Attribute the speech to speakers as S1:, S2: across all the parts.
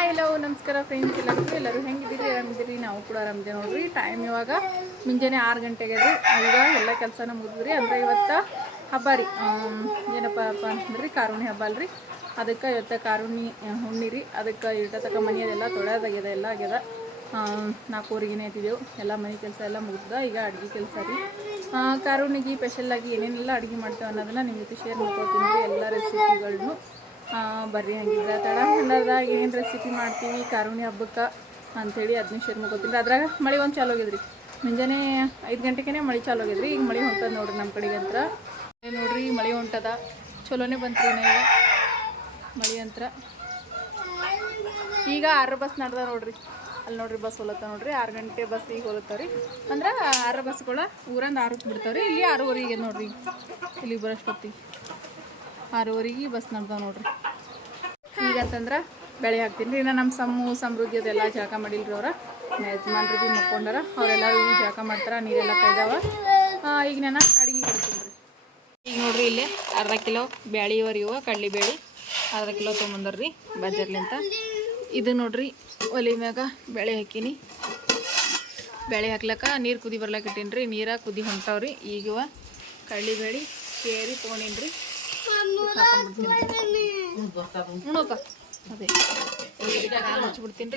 S1: Hi hello ನಮಸ್ಕಾರ friends ಎಲ್ಲರಿಗೂ? ಎಲ್ಲರೂ ಹೆಂಗಿದ್ದೀರಿ? ಆರಾಮಿದ್ದೀರಿ? ನಾವು ಕೂಡ ಆರಾಮಿದ್ದೀವಿ ನೋಡ್ರಿ. ಟೈಮ್ ಇವಾಗ ಮುಂಜಾನೆ ಆರು ಗಂಟೆಗೆ ಈಗ ಎಲ್ಲ ಕೆಲಸನ ಮುಗಿದ್ರಿ ಅಂದರೆ ಇವತ್ತು ಹಬ್ಬ ರೀ. ಏನಪ್ಪ ಅಪ್ಪ ಅಂತಂದ್ರೆ ಕಾರುಣಿ ಹಬ್ಬ ಅಲ್ರಿ. ಅದಕ್ಕೆ ಇವತ್ತು ಕಾರುಣಿ ಹುಣ್ಣಿರಿ ಅದಕ್ಕೆ ಇಟ್ಟ ತಕ ಮನೆಯದೆಲ್ಲ ತೊಳೆದಾಗ್ಯದ ಎಲ್ಲ ಆಗ್ಯದ. ನಾಲ್ಕೂವರೆಗೆ ಇದ್ದಿದ್ದೆವು ಎಲ್ಲ ಮನೆ ಕೆಲಸ ಎಲ್ಲ ಮುಗಿದ. ಈಗ ಅಡುಗೆ ಕೆಲಸ ರೀ. ಕಾರುಣಿಗೆ ಸ್ಪೆಷಲಾಗಿ ಏನೇನೆಲ್ಲ ಅಡುಗೆ ಮಾಡ್ತೇವೆ ಅನ್ನೋದನ್ನ ನಿಮ್ಮ ಜೊತೆ ಶೇರ್ ಮಾಡ್ಕೊಳ್ತೀನಿ ಎಲ್ಲ ರೆಸಿಪಿಗಳನ್ನು ಬರ್ರಿ ಹಂಗಿದ್ರೆ. ತಡ ಹಣ್ಣದಾಗ ಏನು ರೆಸಿಪಿ ಮಾಡ್ತೀವಿ ಕಾರುಣಿ ಹಬ್ಬಕ್ಕೆ ಅಂಥೇಳಿ ಅದನ್ನ ಶೇರ್ ಮಾಡ್ಕೊತೀನಿ. ಅದ್ರಾಗ ಮಳೆ ಒಂದು ಚಾಲು ಹೋಗಿದ್ರಿ. ಮುಂಜಾನೆ ಐದು ಗಂಟೆಗೆ ಮಳೆ ಚಾಲು ಹೋಗಿದ್ರಿ. ಈಗ ಮಳೆ ಹೊಂಟದ ನೋಡ್ರಿ ನಮ್ಮ ಕಡೆಗೆ ಅಂತ ನೋಡ್ರಿ, ಮಳೆ ಹೊಂಟದ. ಚಲೋನೇ ರೀ ಈಗ ಮಳೆ ಅಂತ್ರ. ಈಗ ಆರು ಬಸ್ ನಡ್ದ ನೋಡ್ರಿ. ಅಲ್ಲಿ ನೋಡ್ರಿ ಬಸ್ ಹೋಲತ್ತ ನೋಡ್ರಿ. ಆರು ಗಂಟೆ ಬಸ್ ಈಗ ಹೋಲತ್ತವ್ರಿ ಅಂದ್ರೆ ಆರು ಬಸ್ಗಳ ಊರಂದ ಆರಕ್ಕೆ ಬಿಡ್ತಾವ್ರಿ ಇಲ್ಲಿ ಆರೂವರೆಗೆ ನೋಡ್ರಿ. ಇಲ್ಲಿ ಬರೋಷ್ಟೊತ್ತಿಗೆ ಆರೂವರೆಗೆ ಬಸ್ ನಡ್ದಾವ ನೋಡ್ರಿ. ಈಗ ಅಂತಂದ್ರೆ ಬೆಳೆ ಹಾಕ್ತೀನಿ. ರೀ ಇನ್ನು ನಮ್ಮ ಸಮ್ಮು, ಸಮೃದ್ಧಿ ಅದೆಲ್ಲ ಜಳಕ ಮಾಡಿಲ್ರಿ ಅವ್ರ. ಯಜಮಾನ್ರು ಭೀ ಮಕ್ಕೊಂಡಾರ. ಅವರೆಲ್ಲರೂ ಜಳಕ ಮಾಡ್ತಾರೆ, ನೀರೆಲ್ಲ ಕೈದಾವ. ಈಗ ನಾನು ಅಡುಗೆ ಕೊಡ್ತೀನಿ ರೀ. ಈಗ ನೋಡ್ರಿ ಇಲ್ಲಿ ಅರ್ಧ ಕಿಲೋ ಬ್ಯಾಳಿ ಇವ ಕಡ್ಲಿ ಬೇಳೆ ಅರ್ಧ ಕಿಲೋ ತೊಗೊಂಬಂದ್ರಿ ಬಜಾರ್ಲಿಂತ ಇದು ನೋಡ್ರಿ ಒಲೆ ಮ್ಯಾಗ ಬೆಳೆ ಹಾಕೀನಿ. ಬೆಳೆ ಹಾಕ್ಲಕ್ಕ ನೀರು ಕುದಿ ಬರ್ಲಾಕಿಟ್ಟಿನಿ ರೀ ನೀರಾಗ ಕುದಿ ಹೊಂಟಾವ್ರಿ. ಈಗ ಇವ ಕಡ್ಲಿ ಬೇಳೆ ಕೇರಿ ತೊಗೊಂಡಿನ್ರಿ. ಹಚ್ಬಿಡ್ತೀನಿ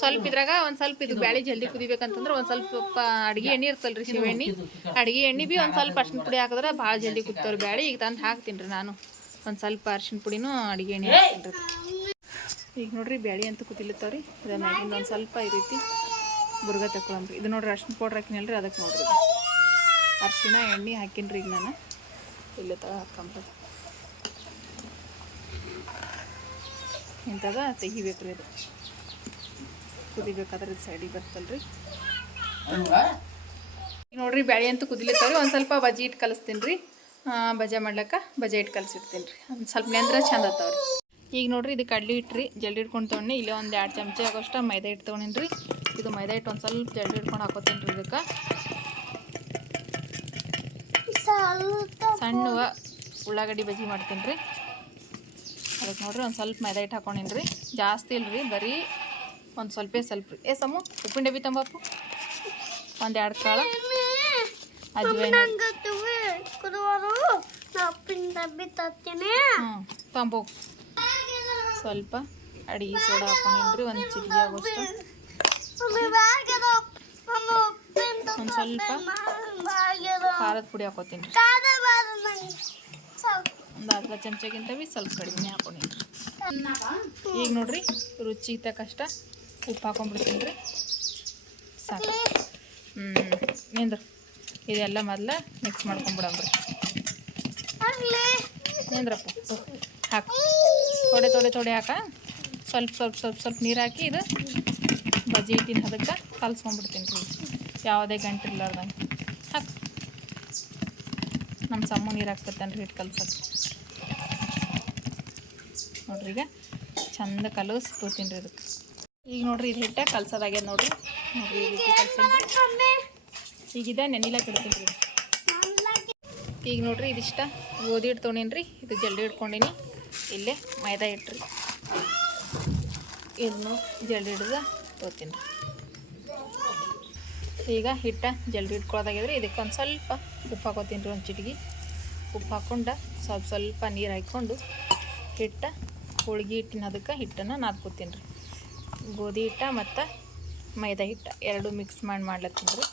S1: ಸ್ವಲ್ಪ ಇದ್ರಾಗ ಒಂದು ಸ್ವಲ್ಪ ಇದು ಬ್ಯಾಳಿ ಜಲ್ದಿ ಕುದಿಬೇಕಂತಂದ್ರೆ ಒಂದು ಸ್ವಲ್ಪ ಅಡುಗೆ ಎಣ್ಣೆ ಇರ್ತಲ್ರಿ ಶಿವ ಎಣ್ಣೆ ಅಡುಗೆ ಎಣ್ಣೆ ಭೀ ಒಂದು ಸ್ವಲ್ಪ ಅರ್ಶಿನ ಪುಡಿ ಹಾಕಿದ್ರೆ ಭಾಳ ಜಲ್ದಿ ಕುದ್ತಾವ್ರಿ ಬ್ಯಾಳಿ. ಈಗ ತಂದು ಹಾಕ್ತೀನಿ ರೀ ನಾನು. ಒಂದು ಸ್ವಲ್ಪ ಅರ್ಶಿನ ಪುಡಿನೂ ಅಡುಗೆ ಎಣ್ಣೆ ಹಾಕ್ತೀನಿ ಈಗ ನೋಡ್ರಿ ಬ್ಯಾಳಿ ಅಂತ ಕುದಿಲತ್ತವ್ರಿ. ಇದನ್ನ ಮ್ಯಾಗಿಂದ ಒಂದು ಸ್ವಲ್ಪ ಈ ರೀತಿ ಬುರ್ಗ ತಗೊಳಂಬ್ರಿ ಇದು ನೋಡ್ರಿ ಅರ್ಶಿನ ಪೌಡ್ರ್ ಹಾಕಿನಲ್ರಿ ಅದಕ್ಕೆ ನೋಡ್ರಿ ಅರ್ಶಿನ ಎಣ್ಣೆ ಹಾಕಿನ್ರಿ ಈಗ ನಾನು. ಇಲ್ಲ ತಗ ಹಾಕಂಬ್ರಿ ಇಂಥದ ತೆಗಿಬೇಕು ರೀ ಅದು. ಕುದಿಬೇಕಾದ್ರೆ ಇದು ಸೈಡಿಗೆ ಬರ್ತಲ್ಲ ರೀ ನೋಡ್ರಿ ಬ್ಯಾಳಿ ಅಂತೂ ರೀ ಒಂದು ಸ್ವಲ್ಪ ಬಜ್ಜಿ ಇಟ್ಟು ಕಲಿಸ್ತೀನಿ ರೀ ಬಜೆ ಮಾಡ್ಲಕ್ಕ ಬಜೆ ಇಟ್ಟು ಕಲಿಸಿರ್ತೀನಿ ರೀ ಒಂದು ಸ್ವಲ್ಪ ನೆಂದ್ರೆ ಚಂದ ಆತಾವ್ರಿ. ಈಗ ನೋಡ್ರಿ ಇದು ಕಡ್ಲಿ ಇಟ್ರಿ. ಜಲ್ದಿ ಇಟ್ಕೊಂಡು ತೊಗೊಂಡು ಇಲ್ಲೇ ಒಂದು ಎರಡು ಚಮಚ ಆಗೋಷ್ಟ ಮೈದಾ ಹಿಟ್ಟು ತೊಗೊಂಡಿನಿ ರೀ ಇದು ಮೈದಾ ಹಿಟ್ಟು ಒಂದು ಸ್ವಲ್ಪ ಜಲ್ದಿ ಇಟ್ಕೊಂಡು ಹಾಕೋತೀನಿ ರೀ ಇದಕ್ಕೆ ಸಣ್ಣವ ಉಳ್ಳಾಗಡ್ಡಿ ಬಜ್ಜಿ ಮಾಡ್ತೀನಿ ರೀ ಅದಕ್ಕೆ ನೋಡ್ರಿ ಒಂದು ಸ್ವಲ್ಪ ಮೈದಾ ಹಿಟ್ಟು ಹಾಕೊಂಡಿನಿ ರೀ ಜಾಸ್ತಿ ಇಲ್ರಿ ಬರೀ ಒಂದು ಸ್ವಲ್ಪ ಸ್ವಲ್ಪ ರೀ. ಏ ಸಮು ಉಪ್ಪಿನ ಡಬ್ಬಿ ತಂಬಪ್ಪು ಒಂದು ಎರಡು ಕಾಳು. ತಂಬು. ಹ್ಞೂ ಸ್ವಲ್ಪ ಅಡಿಗೆ ಸೋಡಾ ಹಾಕೊಂಡಿನ್ರಿ ಒಂದು ಚಿಟಿಗೆ ಆಗೋಷ್ಟು. ಒಂದು ಸ್ವಲ್ಪ ಖಾರದ ಪುಡಿ ಹಾಕೋತೀನಿ. ಒಂದು ಅರ್ಧ ಚಮಚಗಿಂತ ಭೀ ಸ್ವಲ್ಪ ಕಡಿಮೆ ಹಾಕೊಂಡಿನಿ ಈಗ ನೋಡ್ರಿ ರುಚಿ ತಕ್ಕಷ್ಟ ಉಪ್ಪು ಹಾಕೊಂಡ್ಬಿಡ್ತೀನಿ ರೀ. ಸಾಕು. ಹ್ಞೂ ನಿಂದ್ರು ಇದೆಲ್ಲ ಮೊದಲು ಮಿಕ್ಸ್ ಮಾಡ್ಕೊಂಬಿಡಂಬ್ರಿ. ನಿಂದ್ರಪ್ಪ ಹಾಕು. ತೊಡೆ ತೊಡೆ ತೊಡೆ ಹಾಕ. ಸ್ವಲ್ಪ ಸ್ವಲ್ಪ ಸ್ವಲ್ಪ ಸ್ವಲ್ಪ ನೀರು ಹಾಕಿ ಇದು ಬಜಿ ಇಟ್ಟಿನ ಅದಕ್ಕೆ ಕಲ್ಸ್ಕೊಂಡ್ಬಿಡ್ತೀನಿ ರೀ. ಯಾವುದೇ ಗಂಟು ಇರ್ಲಾರ್ದಂಗೆ. ಹಾಕು. ನಮ್ಮ ಸಮ್ಮ ನೀರು ಹಾಕ್ತೇನೆ ರೀ ಹಿಟ್ಟು ಕಲ್ಸಕ್ಕೆ. ನೋಡ್ರಿ ಈಗ ಚಂದ ಕಲಸಿ ಕೂತೀನಿ ರೀ ಇದಕ್ಕೆ. ಈಗ ನೋಡ್ರಿ ಇದು ಹಿಟ್ಟ ಕಲ್ಸೋದಾಗ್ಯದ ನೋಡ್ರಿ. ಈಗ ಇದೆ ನೆನಿಲಾಕ ಇಡ್ತೀನಿ ರೀ ಈಗ ನೋಡ್ರಿ ಇದಿಷ್ಟ ಗೋಧಿ ಹಿಟ್ಟು ರೀ ಇದು ಜಲ್ದಿ ಇಟ್ಕೊಂಡೀನಿ ಇಲ್ಲೇ ಮೈದಾ ಹಿಟ್ಟು ರೀ ಇದನ್ನು ಜಲ್ದಿ ಹಿಡ್ದು ತೊಗೋತೀನಿ ಈಗ ಹಿಟ್ಟ ಜಲ್ದಿ ಇಟ್ಕೊಳ್ಳೋದಾಗಿದ್ರೆ ಇದಕ್ಕೆ ಒಂದು ಸ್ವಲ್ಪ ಉಪ್ಪು ಹಾಕೋತೀನಿ ರೀ ಒಂದು ಚಿಟಿಗೆ. ಉಪ್ಪು ಹಾಕ್ಕೊಂಡು ಸ್ವಲ್ಪ ಸ್ವಲ್ಪ ನೀರು ಹಾಕ್ಕೊಂಡು ಹಿಟ್ಟ ಹೋಳ್ಗೆ ಹಿಟ್ಟಿನ ಅದಕ್ಕೆ ಹಿಟ್ಟನ್ನು ನಾದ್ಕೋತೀನಿ ರೀ. ಗೋಧಿ ಹಿಟ್ಟ ಮತ್ತು ಮೈದಾ ಹಿಟ್ಟ ಎರಡು ಮಿಕ್ಸ್ ಮಾಡಿ ಮಾಡ್ಲತ್ತೀನಿ ರೀ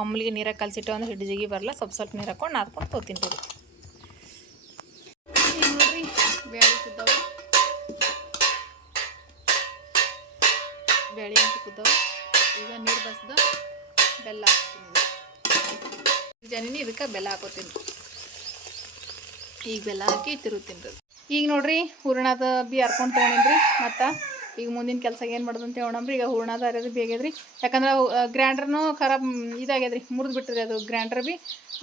S1: ಒಮ್ಮಲಿಗೆ ನೀರಾಗ ಕಲಸಿಟ್ಟು ಅಂದ್ರೆ ಹಿಟ್ಟು ಜಿಗಿ ಬರಲ್ಲ ಸ್ವಲ್ಪ ಸ್ವಲ್ಪ ನೀರು ಹಾಕೊಂಡು ನಾದ್ಕೊಂಡು ತೋತೀನಿ ರೀ. ಬೆಳೆ ಕುದ್ದಾವ. ಅಂತ ಕುದ್ದಾವ. ಈಗ ನೀರು ಬಸ್ದು ಬೆಲ್ಲ ಹಾಕ್ತೀನಿ. ಜನಿನಿ ಇದಕ್ಕೆ ಬೆಲ್ಲ ಹಾಕೋತೀನಿ. ಈಗ ಬೆಲ್ಲ ಹಾಕಿ ತಿರುತ್ತೀನಿ ಈಗ ನೋಡ್ರಿ, ಹೂರ್ಣದ ಬಿ ಹರ್ಕೊಂಡು ತೊಗೊಂಡಿನ್ರಿ. ಮತ್ತು ಈಗ ಮುಂದಿನ ಕೆಲಸ ಏನು ಮಾಡೋದು ಅಂತ ಹೇಳೋಣಮ್ರಿ ಈಗ ಹೂರ್ಣದ ಅರ್ಯದು ಬೇಗದ್ರಿ ಯಾಕಂದ್ರೆ ಗ್ರ್ಯಾಂಡ್ರನು ಖರಾಬ್ ಇದಾಗ್ಯದ್ರಿ. ಮುರಿದು ಬಿಟ್ಟಿರಿ ಅದು ಗ್ರ್ಯಾಂಡ್ರ್ ಬಿ.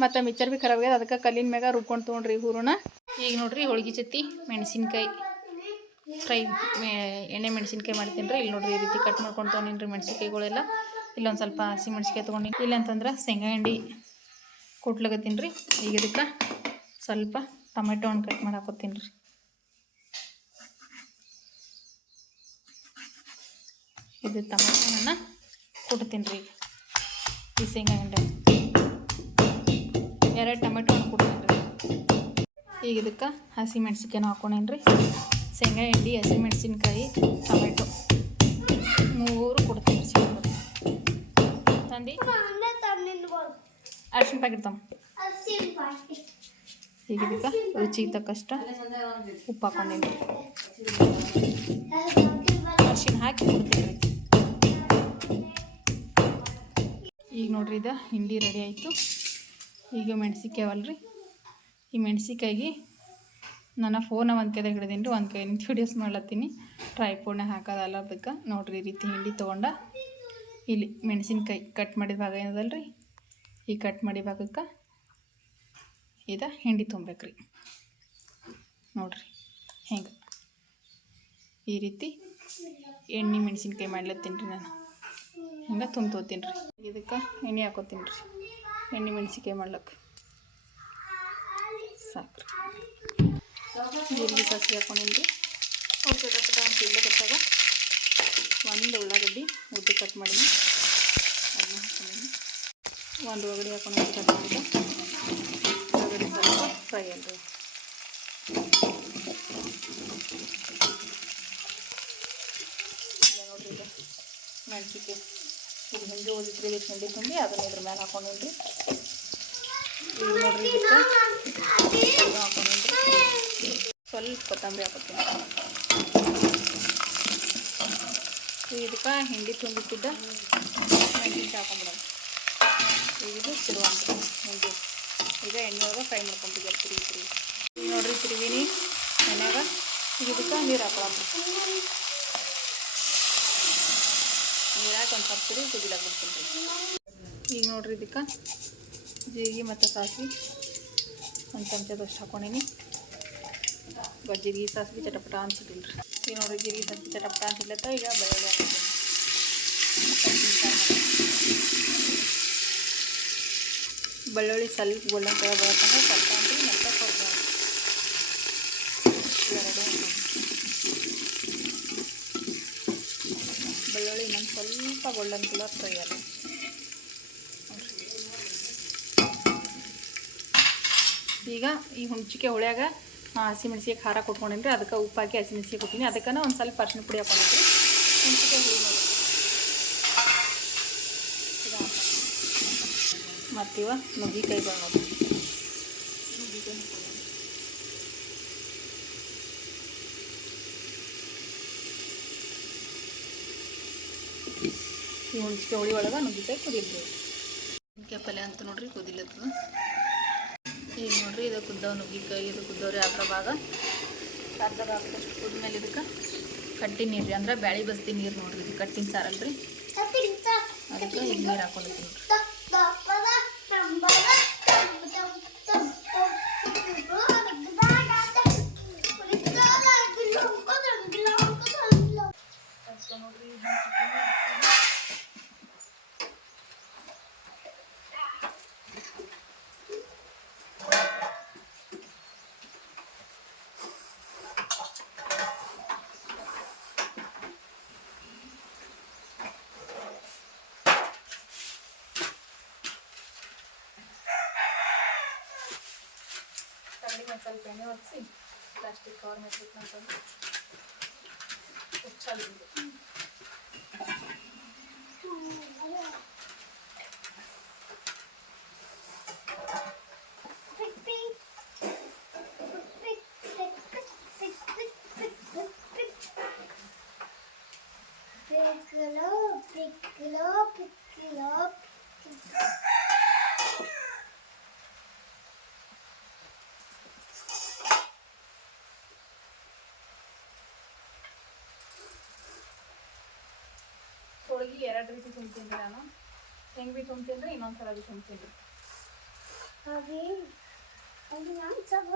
S1: ಮತ್ತು ಮಿಕ್ಚರ್ ಬಿ ಖರಾಬ್ ಆಗ್ಯದ. ಅದಕ್ಕೆ ಕಲ್ಲಿನ ಮ್ಯಾಗ ರುಬ್ಕೊಂಡು ತೊಗೊಂಡ್ರಿ ಹೂರಣ. ಈಗ ನೋಡ್ರಿ ಹೋಳಿಗೆ ಚತ್ತಿ ಮೆಣಸಿನ್ಕಾಯಿ ಫ್ರೈ ಎಣ್ಣೆ ಮೆಣಸಿನ್ಕಾಯಿ ಮಾಡ್ತೀನಿ ಇಲ್ಲಿ ನೋಡ್ರಿ ಈ ರೀತಿ ಕಟ್ ಮಾಡ್ಕೊಂಡು ತೊಗೊಂಡಿನ್ರಿ ಮೆಣಸಿನ್ಕಾಯಿಗಳೆಲ್ಲ. ಇಲ್ಲೊಂದು ಸ್ವಲ್ಪ ಹಸಿ ಮೆಣಸಿನ್ಕಾಯಿ ತೊಗೊಂಡಿನಿ ಇಲ್ಲ ಅಂತಂದ್ರೆ ಶೇಂಗಾ ಹಿಂಡಿ ಕೊಟ್ಲಗತ್ತೀನಿ ರೀ ಈಗ ಇದಕ್ಕೆ ಸ್ವಲ್ಪ ಟೊಮೆಟೊ ಹಣ್ಣು ಕಟ್ ಮಾಡಿ ಹಾಕೋತೀನಿ ರೀ ಇದು ಟೊಮೆಟೊನ ಕುಟ್ತೀನಿ ರೀ ಈ ಶೇಂಗಾ ಹಿಂಡೆ ಎರಡು ಟೊಮೆಟೊ ಹಣ್ಣು ಕುಡ್ತೀನಿ ರೀ ಈಗ ಇದಕ್ಕೆ ಹಸಿ ಮೆಣ್ಸಿನ್ಕಾಯಿನೂ ಹಾಕೊಂಡೇನಿ ರೀ ಶೇಂಗಾ, ಎಣ್ಣೆ, ಹಸಿ ಮೆಣಸಿನ್ಕಾಯಿ, ಟೊಮೆಟೊ. ಮೂರು ಕೊಡ್ತೀನಿ ರೀ ತಂದು? ಅರ್ಶಿನ ಪ್ಯಾಕೆಟ್ ತಮ್ಮ ಈಗ ಇದಕ್ಕೆ ರುಚಿಗೆ ತಕ್ಕಷ್ಟ ಉಪ್ಪು ಹಾಕೊಂಡೇನು ಅರ್ಶಿನ ಹಾಕಿ ಕೊಡ್ತೀನಿ ರೀ ಈಗ ನೋಡ್ರಿ ಇದು ಹಿಂಡಿ ರೆಡಿ ಆಯಿತು. ಈಗ ಮೆಣ್ಸಿನಕಾಯಿ ಅವಲ್ಲ ರೀ ಈ ಮೆಣಸಿಕಾಯಿಗೆ ನಾನು ಫೋನ ಒಂದು ಕೈದಾಗ ಹಿಡಿದೀನಿ ರೀ, ಒಂದು ಕೈ ವಿಡಿಯೋಸ್ ಮಾಡ್ಲತ್ತೀನಿ. ಟ್ರೈಪೋಡ್ನಾಗ ಹಾಕೋದಲ್ಲ ಅದಕ್ಕೆ ನೋಡ್ರಿ ಈ ರೀತಿ ಹಿಂಡಿ ತೊಗೊಂಡ. ಇಲ್ಲಿ ಮೆಣಸಿನ್ಕಾಯಿ ಕಟ್ ಮಾಡಿದ ಭಾಗ ಏನದಲ್ಲ ರೀ ಈ ಕಟ್ ಮಾಡಿದ ಭಾಗಕ್ಕೆ ಇದು ಹಿಂಡಿ ತುಂಬೇಕ್ರಿ ನೋಡ್ರಿ ಹೆಂಗೆ. ಈ ರೀತಿ ಎಣ್ಣೆ ಮೆಣಸಿನ್ಕಾಯಿ ಮಾಡ್ಲತ್ತೀನಿ ರೀ ನಾನು. ಹಿಂಗೆ ತುಂಬ್ತೋತೀನಿ ರೀ. ಇದಕ್ಕೆ ಎಣ್ಣೆ ಹಾಕೋತೀನಿ ರೀ. ಎಣ್ಣೆ ಮೆಣಸಿಕಾಯಿ ಮಾಡ್ಲಕ್ಕೆ. ಸಾಕು ಜೀರಿಗೆ ಸಾಸಿವೆ ಹಾಕೊಂಡೀನಿ ರೀ. ಅವ್ರು ಚಟಪಟ ಅಂತ ಇಡ್ಲಕತ್ತಾಗ ಒಂದು ಉಳ್ಳಾಗಡ್ಡಿ ಉದ್ದ ಕಟ್ ಮಾಡೀನಿ. ಅದನ್ನ ಹಾಕೊಂಡೀನಿ. ಒಂದು ಒಳಗಡೆ ಹಾಕೊಂಡು ಕಟ್ ಮಾಡಿದೆ. ಉಳ್ಳಾಗಡ್ಡಿ ಸ್ವಲ್ಪ ಫ್ರೈ ಅಲ್ರಿ ನೋಡ್ರಿ ಇದು ಮೆಣಸಿನ್ಕಾಯಿ. ಇದು ಹಿಂಗೆ ಓದಿದ್ರಿ ಇದಕ್ಕೆ ಹಿಂಡಿ ತುಂಬಿ ಅದನ್ನ ಇದ್ರ ಮೇಲೆ ಹಾಕೊಂಡೀನಿ ಇದು ನೋಡ್ರಿ ಇದಕ್ಕೆ. ಇದು ಸ್ವಲ್ಪ ಕೊತ್ತಂಬರಿ ಹಾಕೋತೀನಿ ಇದಕ್ಕೆ ಹಿಂಡಿ ತುಂಬಿಟ್ಟಿದ್ದ ಮೆಣಸಿನ್ಕಾಯಿ ಹಾಕೊಂಬಿಡೋಣ. ಇದು ತಿರುವಂತ ಹಿಂಡಿ. ಈಗ ಎಣ್ಣೆ ಒಳಗೆ ಫ್ರೈ ಮಾಡ್ಕೊಂಬಿಟ್ಟಿದ್ದಾರೆ ತಿರುಗಿ ತಿರುಗಿ. ನೋಡ್ರಿ ಎಣ್ಣೆಗ ಈಗ ಇದಕ್ಕೆ ನೀರು ಹಾಕೊಳ್ಳೋಣ ನೀರು ಹಾಕಿ ಒಂದು ಸ್ವಲ್ಪ ತಿರುಗಿ ಕುದಿಲಾಕ ಬಿಡ್ತೀನಿ ರೀ ಈಗ ನೋಡ್ರಿ ಇದಕ್ಕೆ. ಜೀರಿಗೆ ಮತ್ತು ಸಾಸಿವೆ. ಒಂದು ಚಮಚದಷ್ಟು ಹಾಕೊಂಡೀನಿ. ಇವಾಗ ಜೀರಿಗೆ ಸಾಸಿವೆ ಚಟಪಟ ಅನ್ಸಿಟ್ಟಿಲ್ಲ ರೀ ಈಗ ನೋಡ್ರಿ ಜೀರಿಗೆ ಸಾಸಿವೆ ಚಟಪಟ ಅನ್ಸಿಲ್ಲತ್ತ ಈಗ ಬೆಳ್ಳುಳ್ಳಿ ಹಾಕ್ತೀನಿ ಬೆಳ್ಳುಳ್ಳಿ ಸ್ವಲ್ಪ ಗೋಲ್ಡನ್ ಕಲರ್ ಬರತ್ತಂದ್ರೆ ಸ್ವಲ್ಪ ಅಂದ್ರೆ ಮತ್ತೆ ಕೊಡ್ಬೋದು ಎರಡು ಬೆಳ್ಳುಳ್ಳಿ ಇನ್ನೊಂದು ಸ್ವಲ್ಪ ಗೋಲ್ಡನ್ ಕಲರ್ ಫ್ರೈ ಅಲ್ಲ. ಈಗ ಈ ಹುಣ್ಚಿಕೆ ಹುಳ್ಯಾಗ ಹಸಿಮೆಣ್ಸಿಗೆ ಖಾರ ಕೊಟ್ಕೊಂಡೇನಿ ಅದಕ್ಕೆ ಉಪ್ಪು ಹಾಕಿ ಹಸಿಮೆಣಸಿಗೆ ಕೊಟ್ಟಿನಿ. ಅದಕ್ಕೆ ಒಂದು ಸ್ವಲ್ಪ ಅರ್ಶಿನ ಪುಡಿ ಹಾಕೊಂಡಿದ್ರಿ ಹುಣ್ಚಿಕೆ ಹುಳಿ ಮತ್ತಿವ ನುಗ್ಗಿಕಾಯಿಗಳು ನೋಡಿ ನುಗ್ಗಿಕಾಯಿ ಹುಳಿ ಒಳಗೆ ನುಗ್ಗಿಕಾಯಿ ಕುದಿಲ್ರಿ ನುಗ್ಗಿಕಾಯಿ ಪಲ್ಯ ಅಂತ ನೋಡ್ರಿ ಕುದಿಲತ್ತದ. ಈಗ ನೋಡ್ರಿ ಇದು ಕುದ್ದವ ನುಗ್ಗಿಕಾಯಿ, ಇದು ಕುದ್ದವ್ರಿ ಅರ್ಧ ಭಾಗ. ಅರ್ಧ ಭಾಗದಷ್ಟು ಕುದ ಕುದ್ಮೇಲೆ ಇದಕ್ಕೆ ಕಟ್ಟಿ ನೀರು ರೀ ಅಂದ್ರೆ ಬ್ಯಾಳಿ ಬಸ್ತಿ ನೀರು ನೋಡ್ರಿ, ಇದು ಕಟ್ಟಿನ ಸಾರಲ್ರಿ. ಅದಕ್ಕೆ ಈಗ ನೀರು ಹಾಕೊಳತ್ತೀನಿ ನೋಡ್ರಿ. ಸ್ವಲ್ಪ ಎಣ್ಣೆ ಒರೆಸಿ ಪ್ಲಾಸ್ಟಿಕ್ ಕವರ್ ಮೇಸ್ಬೇಕು ಅಂತಂದು ಹುಚ್ಚಲ್ಲಿದೆ ಹೋಳಿಗೆ ಎರಡು ರೀತಿ ತುಂಬ್ತೀನಿ ನಾನು. ಹೆಂಗೆ ಭೀ ತುಂಬ್ತೀನಿ ಇನ್ನೊಂದು ಸಲ ಭೀ ತುಂಬ್ತೀನಿ. ನಾನು
S2: abi ನಾನು ಸ್ವಲ್ಪ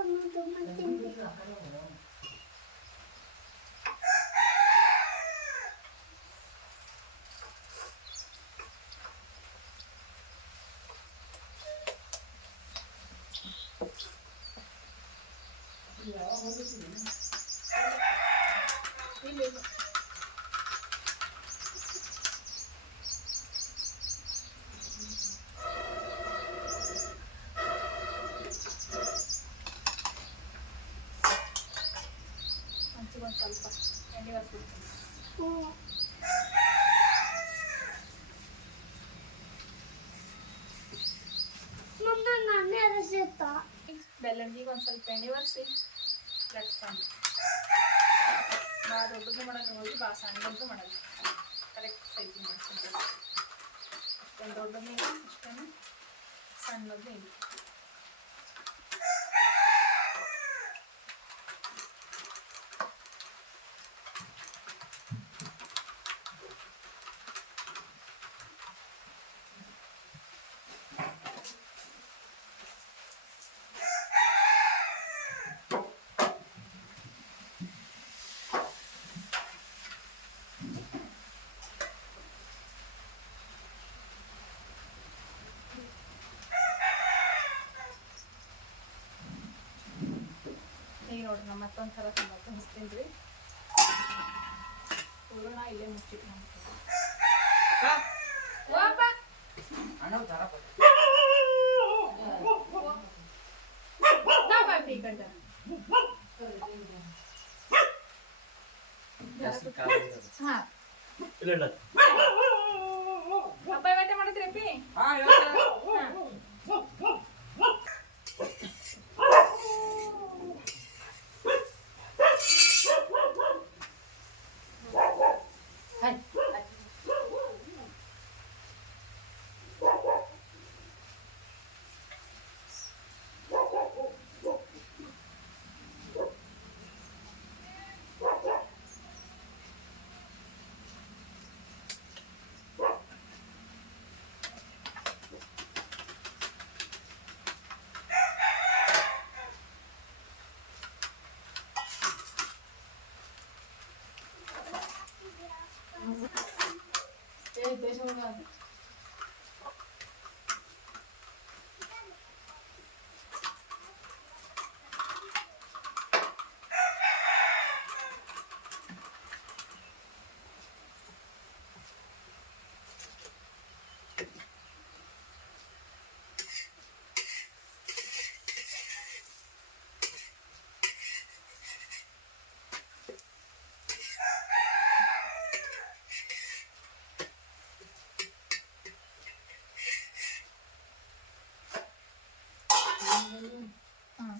S1: ಬೆಲ್ಲಂಜಿಗೆ ಒಂದು ಸ್ವಲ್ಪ ಎಣ್ಣೆ ಒರೆಸಿ ಲಟ್ಸ್ಕೊಂಡು ಭಾಳ ದೊಡ್ಡದು ಮಾಡೋದು ಹೋಗಿ ಭಾಳ ಸಣ್ಣದಂತೂ ಮಾಡೋದು ಕರೆಕ್ಟ್ ಸೈಜಿಗೆ ಮಾಡ್ಕೊಂಡು ಒಂದು ದೊಡ್ಡದು ಇಲ್ಲ ಅಷ್ಟೇ ಸಣ್ಣದು ಇಲ್ಲ ಈಗ ನೋಡ್ರಿ ನಮ್ಮ ಮತ್ತೊಂದು ಥರ ತುಂಬ ಹಚ್ತೀನಿ ರೀ ಹೂರಣ ಇಲ್ಲೇ ಮುಚ್ಚಿಟ್ಟು ಹಾ
S3: ಇಲ್ಲ ಇಲ್ಲ
S1: ಅಪ್ಪ ಇವತ್ತೇ ಮಾಡಿದ್ರಿ ಅಪ್ಪಿ ಹಾಂ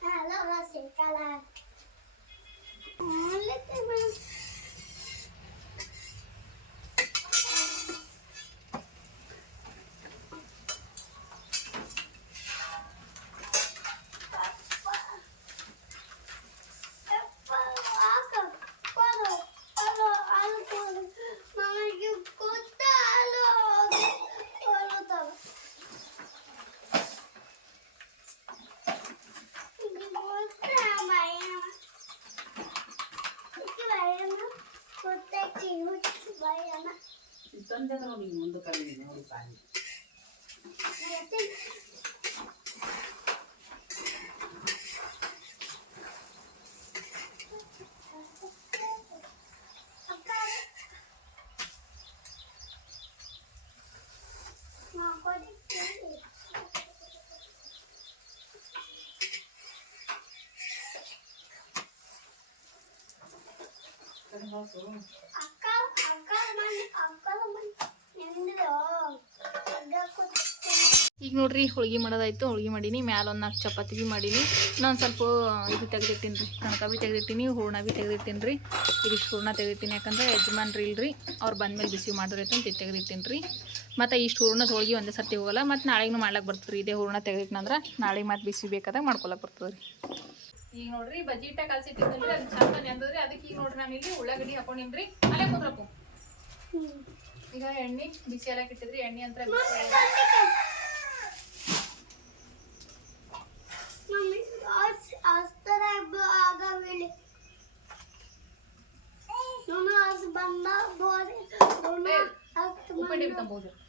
S4: Hello, Rosita. Hola,
S2: te Tondano ni mundo kami ng ulipan. Ngayon,
S1: ಈಗ ನೋಡ್ರಿ, ಹೋಳಿಗೆ ಮಾಡೋದಾಯ್ತು. ಹೋಳಿಗೆ ಮಾಡೀನಿ. ಮ್ಯಾಲ ಒಂದು ನಾಲ್ಕು ಚಪಾತಿ ಭೀ ಮಾಡೀನಿ. ನಾನು ಸ್ವಲ್ಪ ಇದು ತೆಗೆದಿಟ್ಟಿನಿ ರೀ ಕಣಕ ಭೀ ತೆಗೆದಿಟ್ಟಿನಿ, ಹೂರ್ಣ ಭೀ ತೆಗೆದಿಟ್ಟಿನಿ ರೀ ಇದಿಷ್ಟು ಹೂರ್ಣ ತೆಗೆದಿಟ್ಟಿನಿ. ಯಾಕಂದ್ರೆ ಯಜಮಾನ್ರಿ ಇಲ್ರಿ, ಅವ್ರು ಬಂದ್ಮೇಲೆ ಬಿಸಿ ಮಾಡಿರಿ ಅಂತ ಇದು ತೆಗೆದಿಟ್ಟಿನಿ ರೀ ಮತ್ತು ಇಷ್ಟು ಹೂರ್ಣದ ಹೋಳಿಗೆ ಒಂದೇ ಸರ್ತಿ ಹೋಗಲ್ಲ. ಮತ್ತು ನಾಳೆಗೂ ಮಾಡ್ಲಕ್ಕೆ ಬರ್ತದೆ ರೀ ಇದೇ ಹೂರ್ಣ ಅಂದ್ರೆ ನಾಳೆ ಮತ್ತೆ ಬಿಸಿ ಬೇಕಾದಾಗ ಮಾಡ್ಕೊಳಕ್ ಬರ್ತದೆ ರೀ ಈಗ ನೋಡ್ರಿ, ಬಜ್ಜಿ ಇಟ್ಟ ಕಲ್ಸಿಟ್ಟಿದ್ರಿ ಅದು ಚಂದ ಅದಕ್ಕೆ ಈಗ ನೋಡ್ರಿ ನಾನು ಇಲ್ಲಿ ಉಳ್ಳಾಗಡ್ಡಿ ಹಾಕೊಂಡಿನ್ರಿ. ಅಲ್ಲೇ ಕುದ್ರಪ್ಪು. ಈಗ ಎಣ್ಣೆ ಬಿಸಿ ಎಲ್ಲ ಇಟ್ಟಿದ್ರಿ. ಎಣ್ಣೆ ಅಂತ ಬಿಸಿ ಆಗ್ಯದ.
S2: ಮಮ್ಮಿ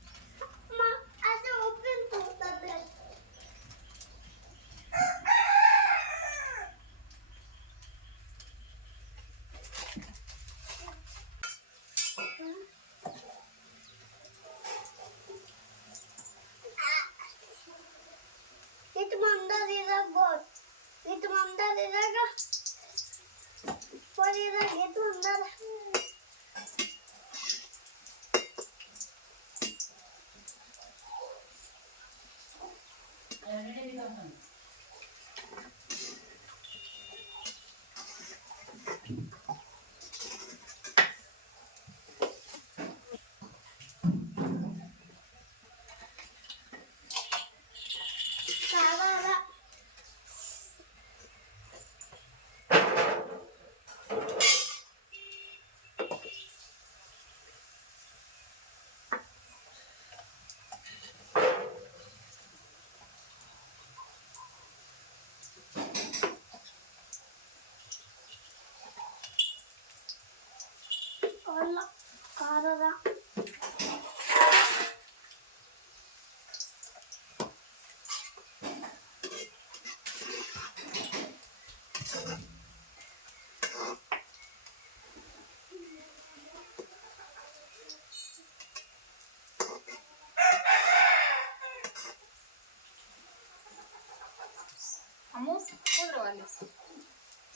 S1: ಅಮ್ಮು ಕುಂದ್ರು ಅಲ್ಲಿ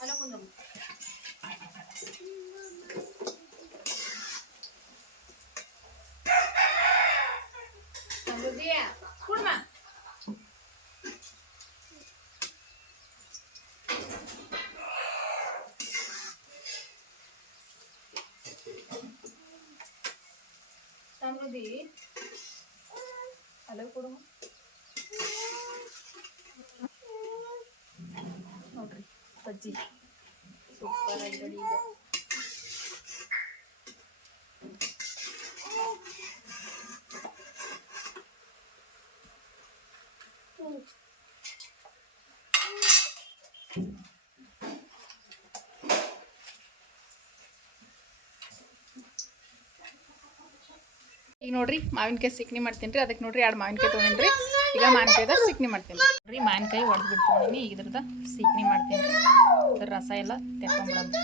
S1: ಅಲ್ಲ ಕುಂದ್ರು ಸಮೃದ್ಧಿ ಕುಡ್ಮ ಸಮೃದ್ಧಿ ಅಲ್ಲ ಕೊಡು ನೋಡ್ರಿ ಬಜ್ಜಿ ಸೂಪರ್ ಆಗಿ ರೆಡಿ ಇದೆ ಈಗ ನೋಡ್ರಿ ಮಾವಿನಕಾಯಿ ಸಿಕ್ನಿ ಮಾಡ್ತೀನಿ ರೀ ಅದಕ್ಕೆ ನೋಡ್ರಿ ಎರಡು ಮಾವಿನಕಾಯಿ ತೊಗೊಂಡ್ರಿ ಈಗ ಮಾವಿನಕಾಯ್ದ ಸಿಕ್ನಿ ಮಾಡ್ತೀನಿ. ರೀ ಮಾವಿನಕಾಯಿ ಒಡೆದು ಈಗ ಇದ್ರದ ಸಿಕ್ನಿ ಮಾಡ್ತೀನಿ. ರೀ ಇದ್ರ ರಸ ಎಲ್ಲ ತೆಕ್ಕೊಂಬಿಡೋದು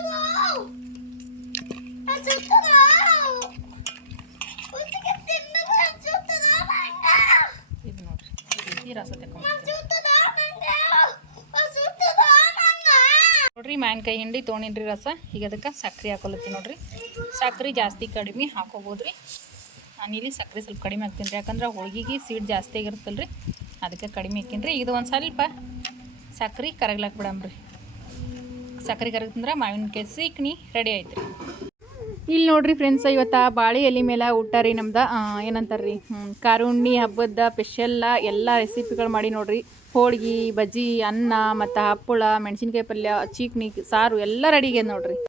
S1: ಇದು ನೋಡ್ರಿ, ಈ ರಸ ತೆಕ್ಕೊಂಡ್ಬಿಡ್ತೀನಿ ನೋಡ್ರಿ ಮಾವಿನಕಾಯಿ ಹಿಂಡಿ ತೊಗೊಂಡಿನ್ರಿ ರಸ. ಈಗ ಅದಕ್ಕೆ ಸಕ್ರೆ ಹಾಕೊಳತ್ತೀನಿ ನೋಡ್ರಿ. ಸಕ್ರೆ ಜಾಸ್ತಿ ಕಡಿಮೆ ಹಾಕೋಬೋದ್ರಿ. ನಾನಿಲ್ಲಿ ಸಕ್ಕರೆ ಸ್ವಲ್ಪ ಕಡಿಮೆ ಹಾಕ್ತೀನಿ ರೀ. ಯಾಕಂದ್ರೆ ಹೋಳಿಗೆಗೆ ಸ್ವೀಟ್ ಜಾಸ್ತಿ ಆಗಿರುತ್ತಲ್ಲ ರೀ ಅದಕ್ಕೆ ಕಡಿಮೆ ಹಾಕೀನಿ ಇದು ಒಂದು ಸ್ವಲ್ಪ ಸಕ್ಕರೆ ಕರಗ್ಲಾಕ್ ಬಿಡಮ್ರಿ ಸಕ್ರೆ ಕರಗಂದ್ರೆ ಮಾವಿನಕಾಯಿ ಸೀಕ್ನಿ ರೆಡಿ ಆಯ್ತು ರೀ ಇಲ್ಲಿ ನೋಡ್ರಿ ಫ್ರೆಂಡ್ಸ್ ಇವತ್ತು ಬಾಳೆ ಎಲೆ ಮೇಲೆ ಊಟ ರೀ ನಮ್ದು. ಏನಂತಾರೆ ರೀ ಕಾರುಣ್ಣಿ ಹಬ್ಬದ ಸ್ಪೆಷಲ್ಲ ಎಲ್ಲ ರೆಸಿಪಿಗಳು ಮಾಡಿ ನೋಡ್ರಿ. ಹೋಳ್ಗೆ, ಬಜ್ಜಿ, ಅನ್ನ, ಮತ್ತು ಹಪ್ಪಳ, ಮೆಣಸಿನ್ಕಾಯಿ ಪಲ್ಯ, ಚೀಕ್ನಿ, ಸಾರು ಎಲ್ಲ ರೆಡಿ ಆಗ್ಯದ ನೋಡ್ರಿ.